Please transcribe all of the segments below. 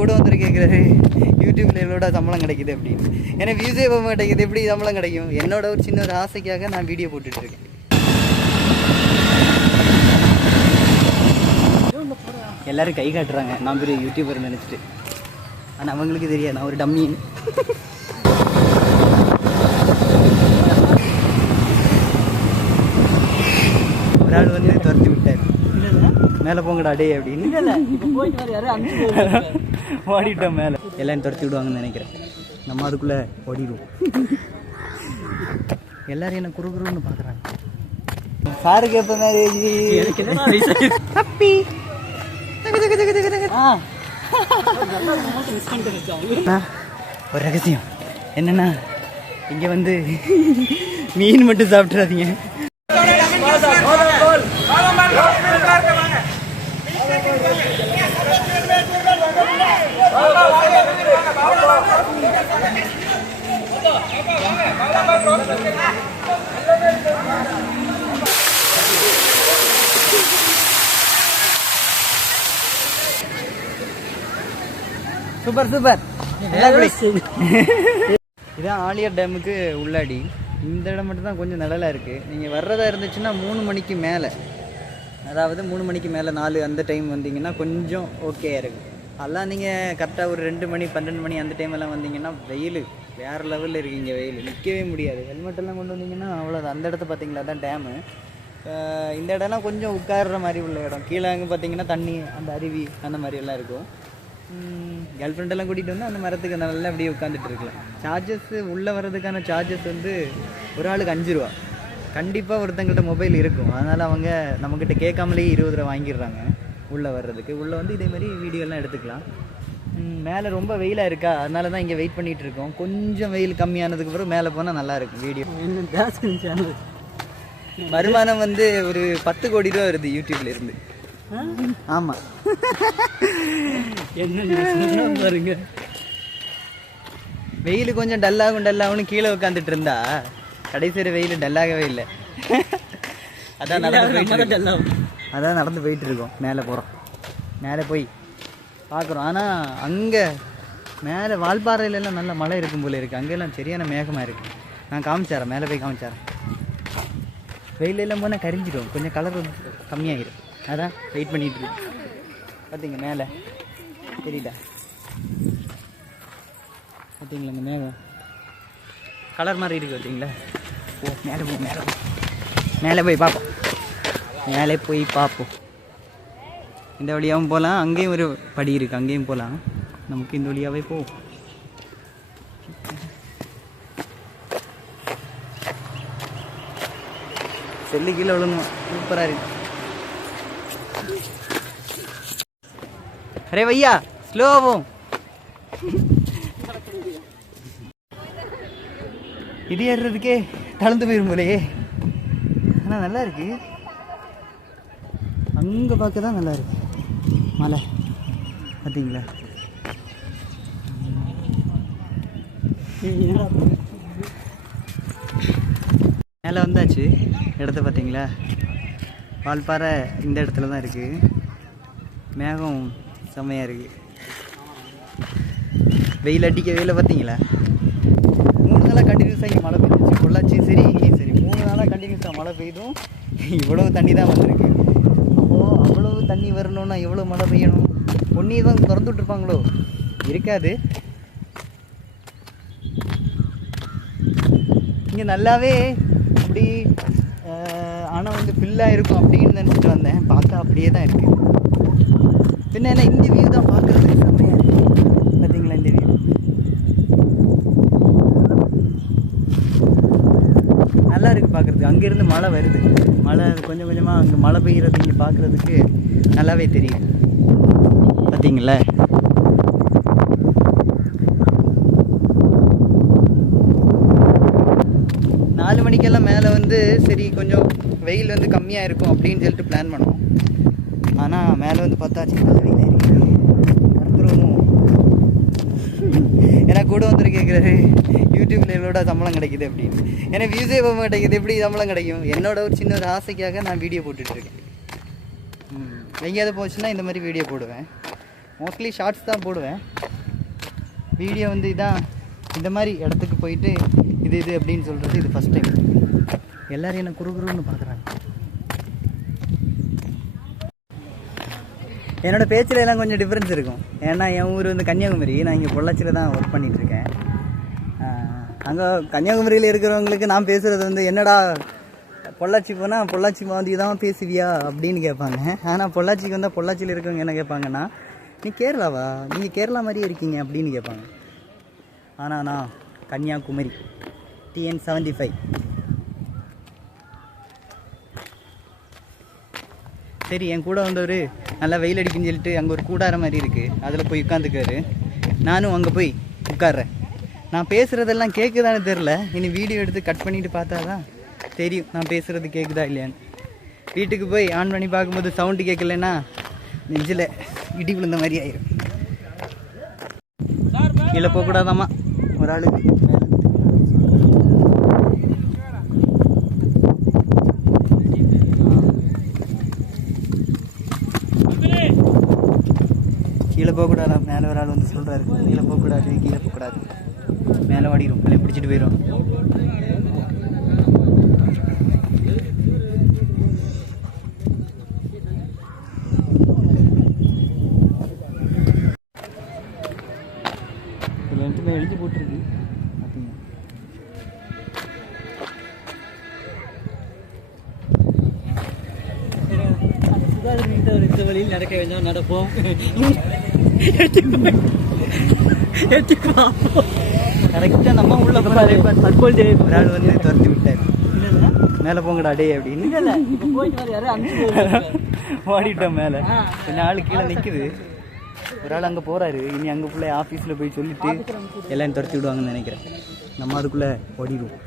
கூட வந்து கேட்குறாரு யூடியூப்ல எவ்வளோட சம்பளம் கிடைக்குது அப்படின்னு. ஏன்னா வியூஸே போக மாட்டேங்குது, எப்படி சம்பளம் கிடைக்கும்? என்னோட ஒரு சின்ன ஒரு ஆசைக்காக நான் வீடியோ போட்டுட்ருக்கேன். எல்லோரும் கை காட்டுறாங்க நான் பெரிய யூடியூபர் நினச்சிட்டு. ஆனால் அவங்களுக்கு தெரியாது நான் ஒரு டம்மின்னு. ஒரு ஆள் வந்து துரத்தி விட்டார், மேலே போங்கடா டே அப்படின்னு. ஓடிட்டோம் மேலே. எல்லாரும் துரத்தி விடுவாங்கன்னு நினைக்கிறேன். நம்ம அதுக்குள்ளே ஓடிடுவோம். எல்லாரும் என்ன குறுகுறுன்னு பார்க்குறாங்க. சாருக்கு எப்போ மேரேஜ்? ஒரு ரகசியம் என்னன்னா, இங்கே வந்து மீன் மட்டும் சாப்பிட்றாதீங்க. Super super. இதான் ஆலியார் டேமுக்கு உள்ளாடி. இந்த இடம் மட்டும் தான் கொஞ்சம் நிழலாக இருக்குது. நீங்கள் வர்றதா இருந்துச்சுன்னா 3 மணிக்கு மேலே, அதாவது 3 மணிக்கு மேலே 4 அந்த டைம் வந்தீங்கன்னா கொஞ்சம் ஓகேயா இருக்குது. அதெல்லாம் நீங்கள் கரெக்டாக ஒரு 2 மணி 12 மணி அந்த டைமெல்லாம் வந்தீங்கன்னா வெயில் வேறு லெவலில் இருக்கீங்க. வெயில் நிற்கவே முடியாது. ஹெல்மெட்டெல்லாம் கொண்டு வந்தீங்கன்னா அவ்வளோதான். அந்த இடத்த பார்த்தீங்களா, தான் டேமு. இந்த இடம்லாம் கொஞ்சம் உட்கார்ற மாதிரி உள்ள இடம். கீழே அங்கே பார்த்தீங்கன்னா தண்ணி, அந்த அருவி அந்த மாதிரியெல்லாம் இருக்கும். கேர்ள் ஃப்ரெண்டெல்லாம் கூட்டிகிட்டு வந்து அந்த மரத்துக்கு நல்லா அப்படியே உட்காந்துட்டு இருக்கலாம். சார்ஜஸ் உள்ளே வர்றதுக்கான சார்ஜஸ் வந்து ஒரு ஆளுக்கு 5 ரூபா. கண்டிப்பாக ஒருத்தங்கிட்ட மொபைல் இருக்கும், அதனால் அவங்க நம்மக்கிட்ட கேட்காமலே 20 ரூபா வாங்கிடுறாங்க உள்ளே வர்றதுக்கு. உள்ளே வந்து இதே மாதிரி வீடியோலாம் எடுத்துக்கலாம். மேலே ரொம்ப வெயிலாக இருக்கா, அதனால தான் இங்கே வெயிட் பண்ணிகிட்டு இருக்கோம். கொஞ்சம் வெயில் கம்மியானதுக்கு பிறகு மேலே போனால் நல்லாயிருக்கும் வீடியோ. வருமானம் வந்து ஒரு 10 கோடி ரூபா வருது யூடியூப்ல இருந்து. ஆமாம், என்ன பாருங்க. வெயில் கொஞ்சம் டல்லாகும்னு கீழே உட்காந்துட்டு இருந்தா கடைசி வெயில் டல்லாகவே இல்லை. அதான் நடந்து போயிட்டு இருக்கோம். மேலே போகிறோம், மேலே போய் பார்க்குறோம். ஆனால் அங்கே மேலே வால்பாறையிலலாம் நல்ல மழை இருக்கும் போல இருக்குது. அங்கெல்லாம் சரியான மேகமாக இருக்குது. நான் காமிச்சாரேன், மேலே போய் காமிச்சாரேன். வெயிலெல்லாம் போனால் கரிஞ்சிடும், கொஞ்சம் கலர் கம்மியாகிடும். அதான் வெயிட் பண்ணிகிட்டு இருக்கு. பார்த்தீங்க மேலே தெரியுதா? பார்த்தீங்களா இந்த மேகம் கலர் மாதிரி இருக்குது பார்த்தீங்களா? ஓ மேலே போய் மேலே போய் பார்ப்போம். மேலே போய் பார்ப்போம். இந்த வழியாகவும் போகலாம், அங்கேயும் ஒரு படி இருக்குது, அங்கேயும் போகலாம். நமக்கு இந்த வழியாகவே போவோம். செல்லு கீழே விழுணும். சூப்பராக இருக்கு. அரே வையா ஸ்லோவும். இது ஏறுறதுக்கே தளர்ந்து போயிடும் போலையே. ஆனால் நல்லா இருக்கு. அங்கே பார்க்க தான் நல்லா இருக்கு மலை. பார்த்தீங்களா? மேலே வந்தாச்சு. இடத்த பார்த்தீங்களா? வால்பாறை இந்த இடத்துல தான் இருக்குது. மேகம் செம்மையாக இருக்குது. வெயில் அடிக்க வெயில பார்த்தீங்களா? 3 நாளாக கண்டினியூஸாக இங்கே மழை பெய்ஞ்சிச்சு. பொள்ளாச்சியும் சரி இங்கேயும் சரி 3 நாளாக கண்டினியூஸாக மழை பெய்தும் இவ்வளவு தண்ணி தான் வந்திருக்கு. அப்போது அவ்வளவு தண்ணி வரணும்னா எவ்வளோ மழை பெய்யணும்? பொன்னி தான் திறந்து விட்டுருப்பாங்களோ? இருக்காது. இங்கே நல்லாவே அப்படி ஆனால் வந்து ஃபில்லாக இருக்கும் அப்படின்னு நினச்சிட்டு வந்தேன். பார்த்தா அப்படியே தான் இருக்குது. பின்ன என்ன இந்த வியூ தான் பார்க்குறதுக்கு செம்மையாக இருக்குது. பார்த்தீங்களா இந்த வியூ? நல்லா இருக்குது பார்க்குறதுக்கு. அங்கேருந்து மழை வருது. மழை கொஞ்சம் கொஞ்சமாக அங்கே மழை பெய்கிறது இங்கே பார்க்குறதுக்கு நல்லாவே தெரியும். பார்த்தீங்களா? மணிக்கெல்லாம் மேலே வந்து சரி கொஞ்சம் வெயில் வந்து கம்மியாக இருக்கும் அப்படின்னு சொல்லிட்டு பிளான் பண்ணோம். ஆனால் மேலே வந்து பார்த்தாச்சு நல்ல வெயிலாக இருக்குது. மறந்துடுவோம். ஏன்னா கூட வந்து கேட்குறாரு யூடியூப்ல எவ்வளோட சம்பளம் கிடைக்குது அப்படின்னு. ஏன்னா வியூஸே போக மாட்டேங்குது, எப்படி சம்பளம் கிடைக்கும்? என்னோட ஒரு சின்ன ஒரு ஆசைக்காக நான் வீடியோ போட்டுட்ருக்கேன். எங்கேயாவது போச்சுன்னா இந்த மாதிரி வீடியோ போடுவேன். மோஸ்ட்லி ஷார்ட்ஸ் தான் போடுவேன். வீடியோ வந்து இதான் இந்த மாதிரி இடத்துக்கு போயிட்டு இது அப்படின்னு சொல்கிறது இது ஃபஸ்ட் டைம். எல்லோரும் என்ன குறுகுறுன்னு பார்க்குறாங்க. என்னோடய பேச்சில் எல்லாம் கொஞ்சம் டிஃப்ரென்ஸ் இருக்கும். ஏன்னா என் ஊர் வந்து கன்னியாகுமரி, நான் இங்கே பொள்ளாச்சியில் தான் ஒர்க் பண்ணிகிட்ருக்கேன். அங்கே கன்னியாகுமரியில் இருக்கிறவங்களுக்கு நான் பேசுகிறது வந்து என்னடா பொள்ளாச்சி போனால் பொள்ளாச்சி மாதிரி தான் பேசுவியா அப்படின்னு கேட்பாங்க. ஆனால் பொள்ளாச்சிக்கு வந்தால் பொள்ளாச்சியில் இருக்கவங்க என்ன கேட்பாங்கன்னா, நீ கேரளாவா, நீங்கள் கேரளா மாதிரியே இருக்கீங்க அப்படின்னு கேட்பாங்க. ஆனால் நான் கன்னியாகுமரி TN 75. சரி, என் கூட வந்தவர் நல்லா வெயில் அடிக்குன்னு சொல்லிட்டு அங்கே ஒரு கூடார மாதிரி இருக்குது, அதில் போய் உட்காந்துக்காரு. நானும் அங்கே போய் உட்கார்றேன். நான் பேசுகிறதெல்லாம் கேட்குதான்னு தெரில. இனி வீடியோ எடுத்து கட் பண்ணிவிட்டு பார்த்தா தான் தெரியும் நான் பேசுகிறது கேட்குதா இல்லையான்னு. வீட்டுக்கு போய் ஆன் பண்ணி பார்க்கும்போது சவுண்டு கேட்கலன்னா நெஞ்சில் இடி விழுந்த மாதிரி ஆயிரும். கீழே போகக்கூடாதாம்மா ஒரு ஆளுக்கு. கீழே போகக்கூடாதா, மேலே ஒரு ஆள் வந்து சொல்கிறாரு கீழே போகக்கூடாது, கீழே போகக்கூடாது, மேலே ஓடிடும், மேலே பிடிச்சிட்டு போயிடும். இதில் எழுதி போட்டிருக்கு. இந்த வழியில் நடக்க வேண்டாம், நடப்போம். கரெக்டாக நம்ம உள்ள தற்கொலை ஒரு ஆள் வந்து துரத்தி விட்டார். மேலே போங்கடா டே அப்படின்னு ஓடிட்டோம் மேலே. கொஞ்ச ஆள் கீழே நிற்குது, ஒரு ஆள் அங்கே போகிறாரு. இனி அங்கே பிள்ளை ஆஃபீஸில் போய் சொல்லிவிட்டு எல்லாம் துரத்தி விடுவாங்கன்னு நினைக்கிறேன். நம்ம அதுக்குள்ளே ஓடிடுவோம்.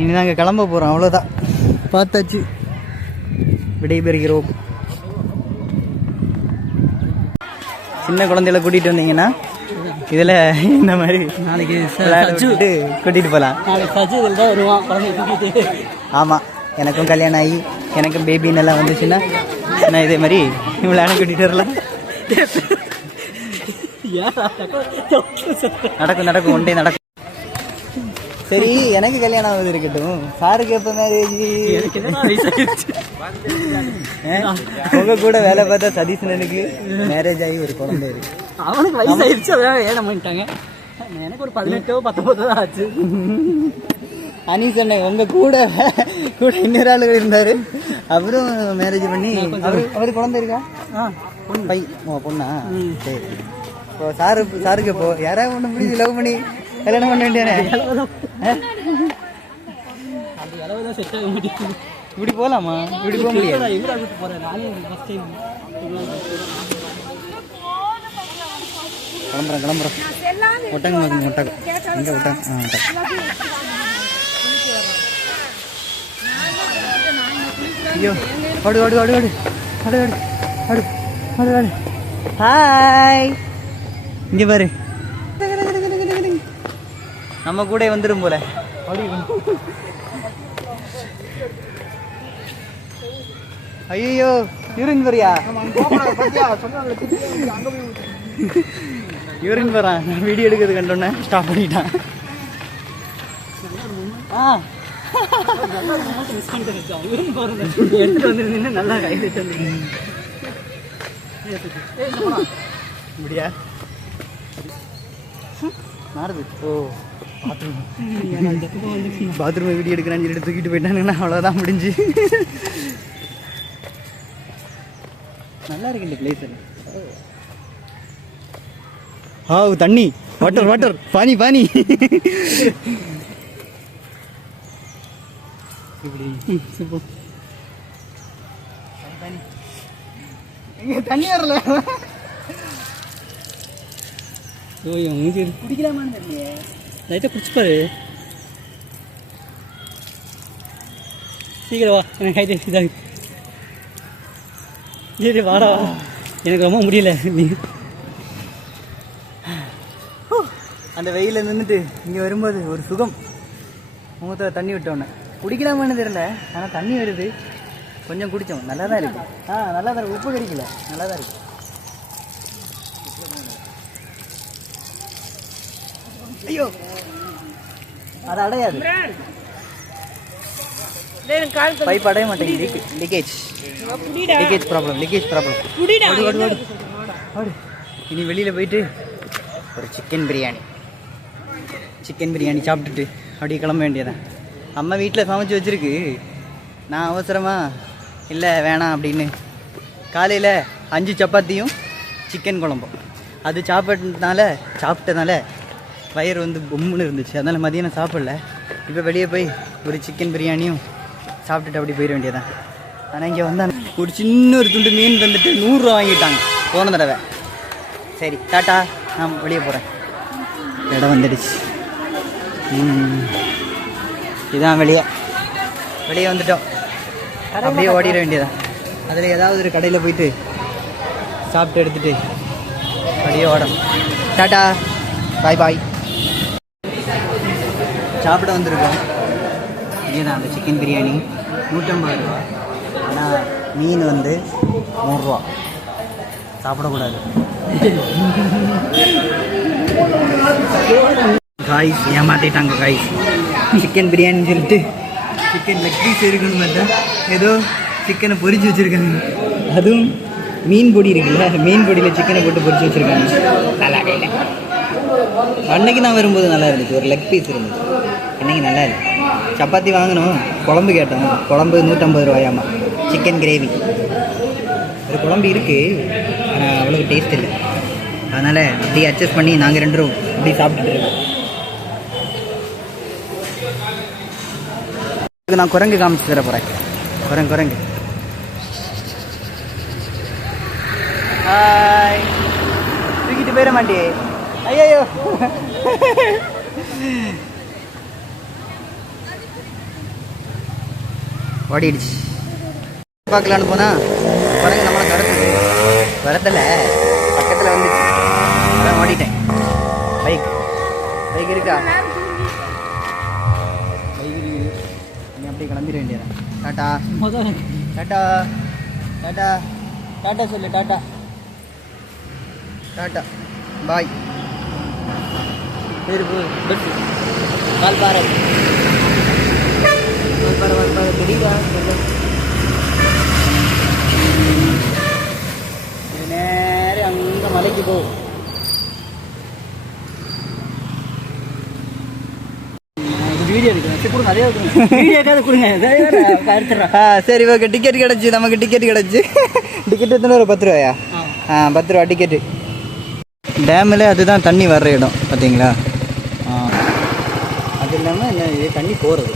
இனி நாங்கள் கிளம்ப போகிறோம், அவ்வளோதான். பார்த்தாச்சு, விடைபெறுகிறோம். சின்ன குழந்தைகளை கூட்டிகிட்டு வந்தீங்கன்னா இதில் இந்த மாதிரி நாளைக்கு கூட்டிகிட்டு போகலாம். ஆமாம், எனக்கும் கல்யாணம் ஆகி எனக்கும் பேபின்னு எல்லாம் வந்துச்சுன்னா நான் இதே மாதிரி இவ்வளோ கூட்டிகிட்டு வரலாம். நடக்கும் ஒன்றே நடக்கும். சரி, எனக்கு கல்யாணம் ஆகுது இருக்கட்டும், சாருக்கு எப்போ மேரேஜ்? உங்க கூட வேலை பார்த்தா சதீஷ்னனுக்கு மேரேஜ் ஆகி ஒரு குழந்தை இருக்கு. அவனுக்கு வயசு ஆயிடுச்சு, அதான் ஏழை பண்ணிட்டாங்க. எனக்கு ஒரு 18 19 தான் ஆச்சு. அனீஸ் அண்ணன் உங்க கூட இன்னொரு ஆளு இருந்தாரு, அவரும் மேரேஜ் பண்ணி அவரு குழந்தை இருக்கா? பொண்ணா? சரி, இப்போ சாருக்கு இப்போ யாராவது ஒன்று முடிஞ்சு லவ் பண்ணி கல்யாணம் பண்ண வேண்டியானே. இப்படி போகலாமா? இப்படி போக முடியாது. கிளம்புறோம். ஒட்டகம் எங்கே ஒட்டகம்? ஐயோ, ஆடு. ஹாய், இங்கே பாரு, நம்ம கூட வந்துடும் போல. ஐயோ, யூரின் வரியா? யூரின் வரான். வீடியோ எடுக்கிறது கண்டோன்னே ஸ்டாப் பண்ணிட்டான். எடுத்துட்டு வந்துருந்தீங்க நல்லா கைது முடியா மாறுது. ஓ, பாத்ரூம் வீடியோ எடுக்கிறான்னு சொல்லிட்டு தூக்கிட்டு போயிட்டானுங்கன்னா அவ்வளோதான் முடிஞ்சு. நல்லா இருக்கு இந்த பிளேஸ். தண்ணி, வாட்டர், பானி. தண்ணி வரல. குடிக்கலாமான்னு தெரியலையே. லைட்டாக குடிச்சுப்பாரு. சீக்கிரம் வா, எனக்கு கைது இதாக. சரி வாடா, எனக்கு ரொம்ப முடியல. நீ அந்த வெயிலில் நின்றுட்டு இங்கே வரும்போது ஒரு சுகம். முகத்தில் தண்ணி விட்டோன்னே குடிக்கலாமான்னு தெரியல, ஆனால் தண்ணி வருது. கொஞ்சம் குடித்தோம், நல்லா தான் இருக்குது. நல்லா தான் இருக்குது, உப்பு கிடைக்கல, நல்லா தான் இருக்குது. ஐயோ அது அடையாது, பைப் அடைய மாட்டேங்குது. Leakage problem. இனி வெளியில் போயிட்டு ஒரு சிக்கன் பிரியாணி சாப்பிட்டுட்டு அப்படியே கிளம்ப வேண்டியதான். அம்மா வீட்டில் சமைச்சு வச்சுருக்கு. நான் அவசரமாக இல்லை வேணாம் அப்படின்னு காலையில் 5 சப்பாத்தியும் சிக்கன் குழம்பும் அது சாப்பிட்டதுனால வயிறு வந்து பொம்முன்னு இருந்துச்சு. அதனால் மதியானம் சாப்பிடல. இப்போ வெளியே போய் ஒரு சிக்கன் பிரியாணியும் சாப்பிட்டுட்டு அப்படி போயிட வேண்டியதான். ஆனால் இங்கே வந்தால் ஒரு சின்ன ஒரு துண்டு மீன் தந்துட்டு 100 ரூபா வாங்கிட்டாங்க போன தடவை. சரி டாட்டா, நான் வெளியே போகிறேன். இடம் வந்துடுச்சு. இதுதான் வெளியே வந்துட்டோம். அப்படியே ஓடிட வேண்டியதான். அதில் ஏதாவது ஒரு கடையில் போயிட்டு சாப்பிட்டு எடுத்துகிட்டு அப்படியே ஓடணும். டாட்டா, பாய். சாப்பிட வந்திருக்கோம். இதுதான் அந்த சிக்கன் பிரியாணி 150 ரூபா. ஆனால் மீன் வந்து 3 ரூபா. சாப்பிடக்கூடாது. Guys ஏமாற்றிட்டாங்க guys. சிக்கன் பிரியாணின்னு சொல்லிட்டு சிக்கன் லெக் பீஸ் இருக்குன்னு பார்த்தா ஏதோ சிக்கனை பொரிச்சு வச்சுருக்காங்க. அதுவும் மீன் பொடி இருக்குல்ல, மீன் பொடியில் சிக்கனை போட்டு பொரிச்சு வச்சுருக்காங்க. நல்லா இல்லை. அன்னைக்கு நான் வரும்போது நல்லா இருந்துச்சு, ஒரு லெக் பீஸ் இருந்துச்சு. இன்றைக்கி நல்லா இல்லை. சப்பாத்தி வாங்கினோம், குழம்பு கேட்டோம். குழம்பு 150 ரூபாயாமா. சிக்கன் கிரேவி ஒரு குழம்பு இருக்குது, ஆனால் அவ்வளோ டேஸ்ட் இல்லை. அதனால் அப்படியே அட்ஜஸ்ட் பண்ணி நாங்கள் 2 பேரும் அப்படி சாப்பிட்டுட்டு இருக்கோம். நான் குரங்கு காமிச்சு தர போகிறேன். குரங்கு ஹாய். தூக்கிட்டு போயிட மாட்டே. ஐயோ ஓடிடுச்சு. பார்க்கலான்னு போனால் குரங்கு நம்மளை வரதில்லை, பக்கத்தில் வந்துச்சு. அதான் ஓடிட்டேன். பைக் இருக்கா? பைக் இருக்குது. நீ அப்படியே கிளம்பிட வேண்டியதான். டாட்டா சொல்லு. டாட்டா பாய். பஸ் கால் பாரு தெரியுதா? நேரம் அங்கே மலைக்கு போ. வீடியோ எடுக்கிறேன், நிறைய கொடுங்க. சரி ஓகே. டிக்கெட் கிடச்சி, நமக்கு டிக்கெட் எத்தனை ரூபா? 10 ரூபாயா? 10 ரூபா டிக்கெட்டு. டேமில் அதுதான் தண்ணி வர்ற இடம் பார்த்தீங்களா? அது இல்லாமல் என்ன தண்ணி போகிறது,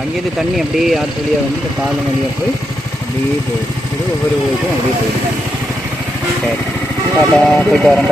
அங்கேருந்து தண்ணி அப்படியே ஆற்று வழியாக வந்து இந்த பாலம் வழியாக போய் அப்படியே போகுது. இது ஒவ்வொரு ஊருக்கும் அப்படியே போயிடுது. சரி டாட்டா, போயிட்டு வரேன்.